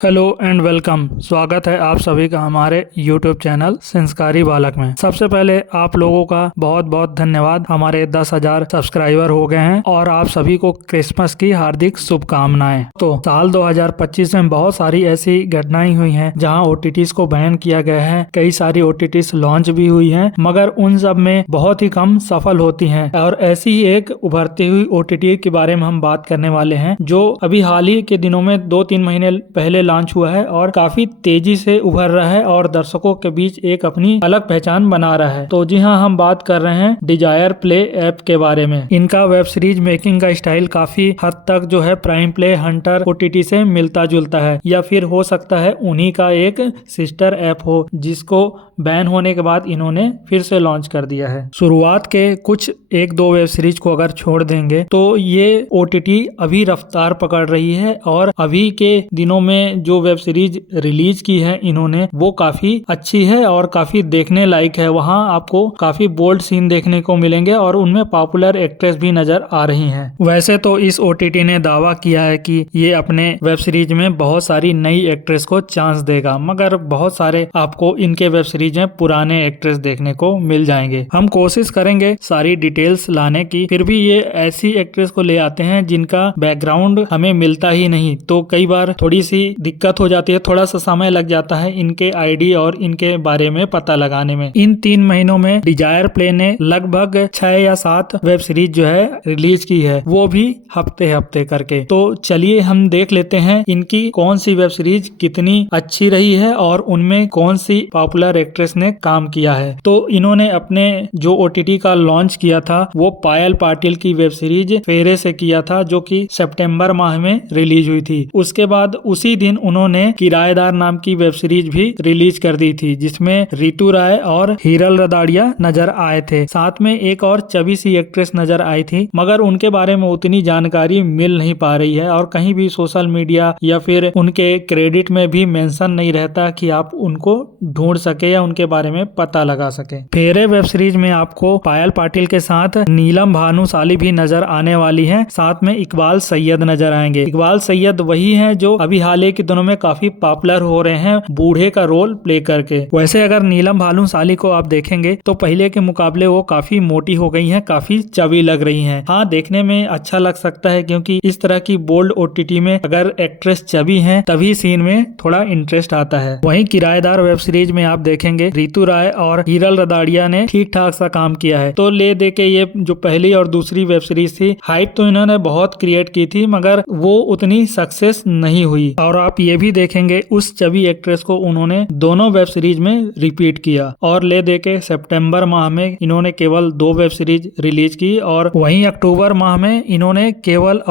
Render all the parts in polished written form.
Hello and welcome. स्वागत है आप सभी का हमारे YouTube चैनल संस्कारी बालक में। सबसे पहले आप लोगों का बहुत बहुत धन्यवाद। हमारे 10,000 सब्सक्राइबर हो गए हैं और आप सभी को क्रिसमस की हार्दिक शुभकामनाएं। तो साल 2025 में बहुत सारी ऐसी घटनाएं हुई हैं जहां OTTs को बैन किया गया है। कई सारी OTTs लॉन्च भी हुई हैं, मगर उन सब में बहुत ही कम सफल होती हैं। और ऐसी ही एक उभरती हुई OTT के बारे में हम बात करने वाले हैं, जो अभी हाल ही के दिनों में 2-3 महीने पहले लॉन्च हुआ है और काफी तेजी से उभर रहा है और दर्शकों के बीच एक अपनी अलग पहचान बना रहा है। तो जी हाँ, हम बात कर रहे हैं डिजायर प्ले ऐप के बारे में। इनका वेब सीरीज मेकिंग का स्टाइल काफी हद तक जो है प्राइम प्ले हंटर OTT से मिलता जुलता है, या फिर हो सकता है उन्हीं का एक सिस्टर ऐप हो, जिसको बैन होने के बाद इन्होंने फिर से लॉन्च कर दिया है। शुरुआत के कुछ 1-2 वेब सीरीज को अगर छोड़ देंगे तो ये OTT अभी रफ्तार पकड़ रही है और अभी के दिनों में जो वेब सीरीज रिलीज की है इन्होंने, वो काफी अच्छी है और काफी देखने लायक है। वहाँ आपको काफी बोल्ड सीन देखने को मिलेंगे और उनमें पॉपुलर एक्ट्रेस भी नजर आ रही हैं। वैसे तो इस OTT ने दावा किया है कि ये अपने वेब सीरीज में बहुत सारी नई एक्ट्रेस को चांस देगा, मगर बहुत सारे आपको इनके वेब सीरीज में पुराने एक्ट्रेस देखने को मिल जाएंगे। हम कोशिश करेंगे सारी डिटेल्स लाने की, फिर भी ये ऐसी एक्ट्रेस को ले आते हैं जिनका बैकग्राउंड हमें मिलता ही नहीं, तो कई बार थोड़ी सी दिक्कत हो जाती है, थोड़ा सा समय लग जाता है इनके आईडी और इनके बारे में पता लगाने में। इन 3 महीनों में डिजायर प्ले ने लगभग 6 या 7 वेब सीरीज जो है रिलीज की है, वो भी हफ्ते हफ्ते करके। तो चलिए हम देख लेते हैं इनकी कौन सी वेब सीरीज कितनी अच्छी रही है और उनमें कौन सी पॉपुलर एक्ट्रेस ने काम किया है। तो इन्होंने अपने जो OTT का लॉन्च किया था वो पायल पाटिल की वेब सीरीज फेरे से किया था, जो कि सितंबर माह में रिलीज हुई थी। उसके बाद उसी दिन उन्होंने किराएदार नाम की वेब सीरीज भी रिलीज कर दी थी, जिसमें रितु राय और हीरल रदाड़िया नजर आए थे। साथ में एक और चबी सी एक्ट्रेस नजर आई थी, मगर उनके बारे में उतनी जानकारी मिल नहीं पा रही है और कहीं भी सोशल मीडिया या फिर उनके क्रेडिट में भी मेंशन नहीं रहता कि आप उनको ढूंढ सके या उनके बारे में पता लगा सके। फेरे वेब सीरीज में आपको पायल पाटिल के साथ नीलम भानुशाली भी नजर आने वाली है, साथ में इकबाल सैयद नजर आएंगे। इकबाल सैयद वही है जो अभी हाल ही के दिनों में काफी पॉपुलर हो रहे हैं बूढ़े का रोल प्ले करके। वैसे अगर नीलम भानुशाली को आप देखेंगे तो पहले के मुकाबले वो काफी मोटी हो गई हैं, काफी चबी लग रही हैं। हाँ, देखने में अच्छा लग सकता है, क्योंकि इस तरह की बोल्ड OTT में अगर एक्ट्रेस चबी हैं तभी सीन में थोड़ा इंटरेस्ट आता है। वहीं किराएदार वेब सीरीज में आप देखेंगे रितु राय और हीरल रदाड़िया ने ठीक ठाक सा काम किया है। तो ले दे के ये जो पहली और दूसरी वेब सीरीज थी, हाइप तो इन्होंने बहुत क्रिएट की थी, मगर वो उतनी सक्सेस नहीं हुई। और आप ये भी देखेंगे उस चबी एक्ट्रेस को उन्होंने दोनों वेब सीरीज में रिपीट किया। और ले दे के सितंबर माह में इन्होंने केवल 2 वेब सीरीज रिलीज की, और वहीं अक्टूबर माह में इन्होंने केवल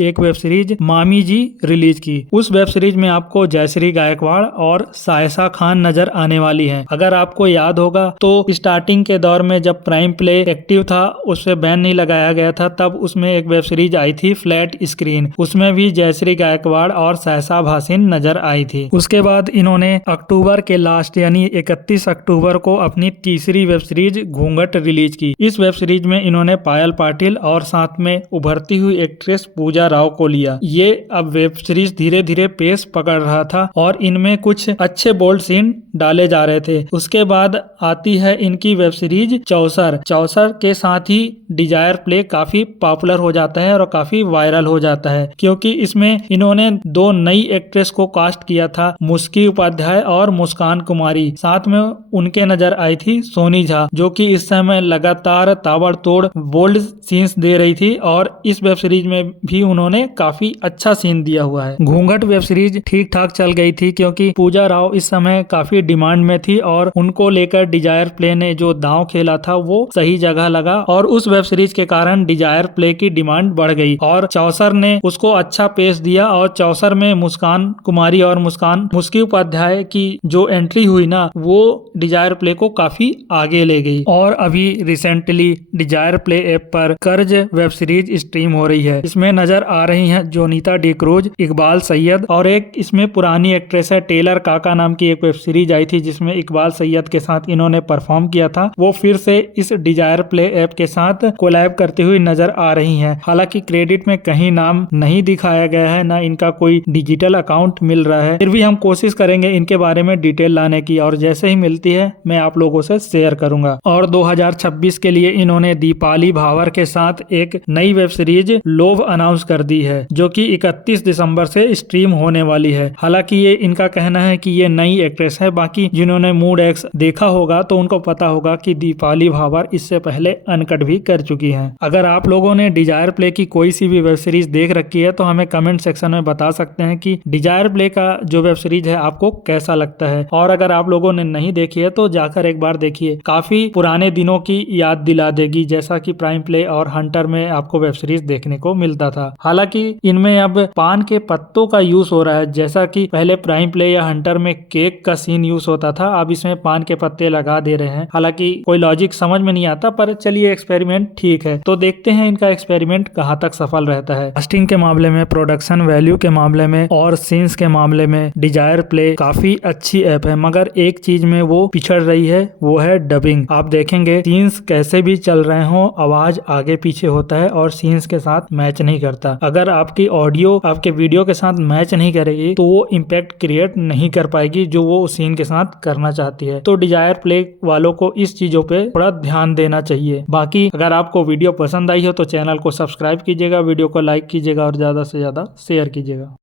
एक वेब सीरीज मामी जी रिलीज की। उस वेब सीरीज में आपको जयश्री गायकवाड़ और सायशा खान नजर आने वाली हैं। अगर आपको याद होगा तो स्टार्टिंग के दौर में जब प्राइम प्ले एक्टिव था, उससे बैन नहीं लगाया गया था, तब उसमें एक वेब सीरीज आई थी फ्लैट स्क्रीन, उसमें भी जयश्री गायकवाड़ और सायशा भासीन नजर आई थी। उसके बाद इन्होंने अक्टूबर के लास्ट यानी 31 अक्टूबर को अपनी तीसरी वेब सीरीज घूंघट रिलीज की। इस वेब सीरीज में इन्होंने पायल पाटिल और साथ में उभरती हुई एक्ट्रेस पूजा राव को लिया। ये अब वेब सीरीज धीरे धीरे पेस पकड़ रहा था और इनमें कुछ अच्छे बोल्ड सीन डाले जा रहे थे। उसके बाद आती है इनकी वेब सीरीज चौसर। चौसर के साथ ही डिजायर प्ले काफी पॉपुलर हो जाता है और काफी वायरल हो जाता है, क्योंकि इसमें इन्होंने 2 नई एक्ट्रेस को कास्ट किया था, मुस्की उपाध्याय और मुस्कान कुमारी। साथ में उनके नजर आई थी सोनी झा, जो कि इस समय लगातार ताबड़तोड़ बोल्ड सीन्स दे रही थी और इस वेब सीरीज में भी उन्होंने काफी अच्छा सीन दिया हुआ है। घूंघट वेब सीरीज ठीक ठाक चल गई थी, क्योंकि पूजा राव इस समय काफी डिमांड में थी और उनको लेकर डिजायर प्ले ने जो दांव खेला था वो सही जगह लगा, और उस वेब सीरीज के कारण डिजायर प्ले की डिमांड बढ़ गई और चौसर ने उसको अच्छा पेश दिया। और चौसर में मुस्कान कुमारी और मुस्की उपाध्याय की जो एंट्री हुई ना, वो डिजायर प्ले को काफी आगे ले गई। और अभी रिसेंटली डिजायर प्ले ऐप पर कर्ज वेब सीरीज स्ट्रीम हो रही है। इसमें नजर आ रही हैं जोनीता डिक्रूज, इकबाल सैयद, और एक इसमें पुरानी एक्ट्रेस है टेलर काका नाम की एक वेब सीरीज आई थी जिसमें जिसमें इकबाल सैयद के साथ इन्होंने परफॉर्म किया था, वो फिर से इस डिजायर प्ले ऐप के साथ कोलैब करते हुए नजर आ रही हैं। हालांकि क्रेडिट में कहीं नाम नहीं दिखाया गया है, ना इनका कोई डिजिटल अकाउंट मिल रहा है। फिर भी हम कोशिश करेंगे इनके बारे में डिटेल लाने की, और जैसे ही मिलती है मैं आप लोगों से शेयर करूंगा। और 2026 के लिए इन्होंने दीपाली भावर के साथ एक नई वेब सीरीज लोभ अनाउंस कर दी है, जो कि 31 दिसंबर से स्ट्रीम होने वाली है। हालांकि ये इनका कहना है कि ये नई एक्ट्रेस है। बाकी जिन्होंने मूड एक्स देखा होगा तो उनको पता होगा कि दीपाली भावर इससे पहले अनकट भी कर चुकी हैं। अगर आप लोगों ने डिजायर प्ले की कोई सी भी वेब सीरीज देख रखी है तो हमें कमेंट सेक्शन में बता सकते हैं कि डिजायर प्ले का जो वेब सीरीज है आपको कैसा लगता है। और अगर आप लोगों ने नहीं देखी है तो जाकर एक बार देखिए, काफी पुराने दिनों की याद दिला देगी, जैसा कि प्राइम प्ले और हंटर में आपको वेब सीरीज देखने को मिलता था। हालांकि इनमें अब पान के पत्तों का यूज हो रहा है, जैसा कि पहले प्राइम प्ले या हंटर में केक का सीन यूज होता था, अब इसमें पान के पत्ते लगा दे रहे हैं। हालांकि कोई लॉजिक समझ में नहीं आता, पर चलिए एक्सपेरिमेंट ठीक है, तो देखते हैं इनका एक्सपेरिमेंट कहाँ तक सफल रहता है। कास्टिंग के मामले में, प्रोडक्शन वैल्यू के मामले में और सीन्स के मामले में डिजायर प्ले काफी अच्छी ऐप है, मगर एक चीज में वो पिछड़ रही है, वो है डबिंग। आप देखेंगे सीन्स कैसे भी चल रहे हो, आवाज आगे पीछे होता है और सीन्स के साथ मैच नहीं करता। अगर आपकी ऑडियो आपके वीडियो के साथ मैच नहीं करेगी तो वो इम्पैक्ट क्रिएट नहीं कर पाएगी जो वो उस सीन के साथ करना चाहती है। तो डिजायर प्ले वालों को इस चीजों पे थोड़ा ध्यान देना चाहिए। बाकी अगर आपको वीडियो पसंद आई हो तो चैनल को सब्सक्राइब कीजिएगा, वीडियो को लाइक कीजिएगा और ज्यादा से ज्यादा शेयर कीजिएगा।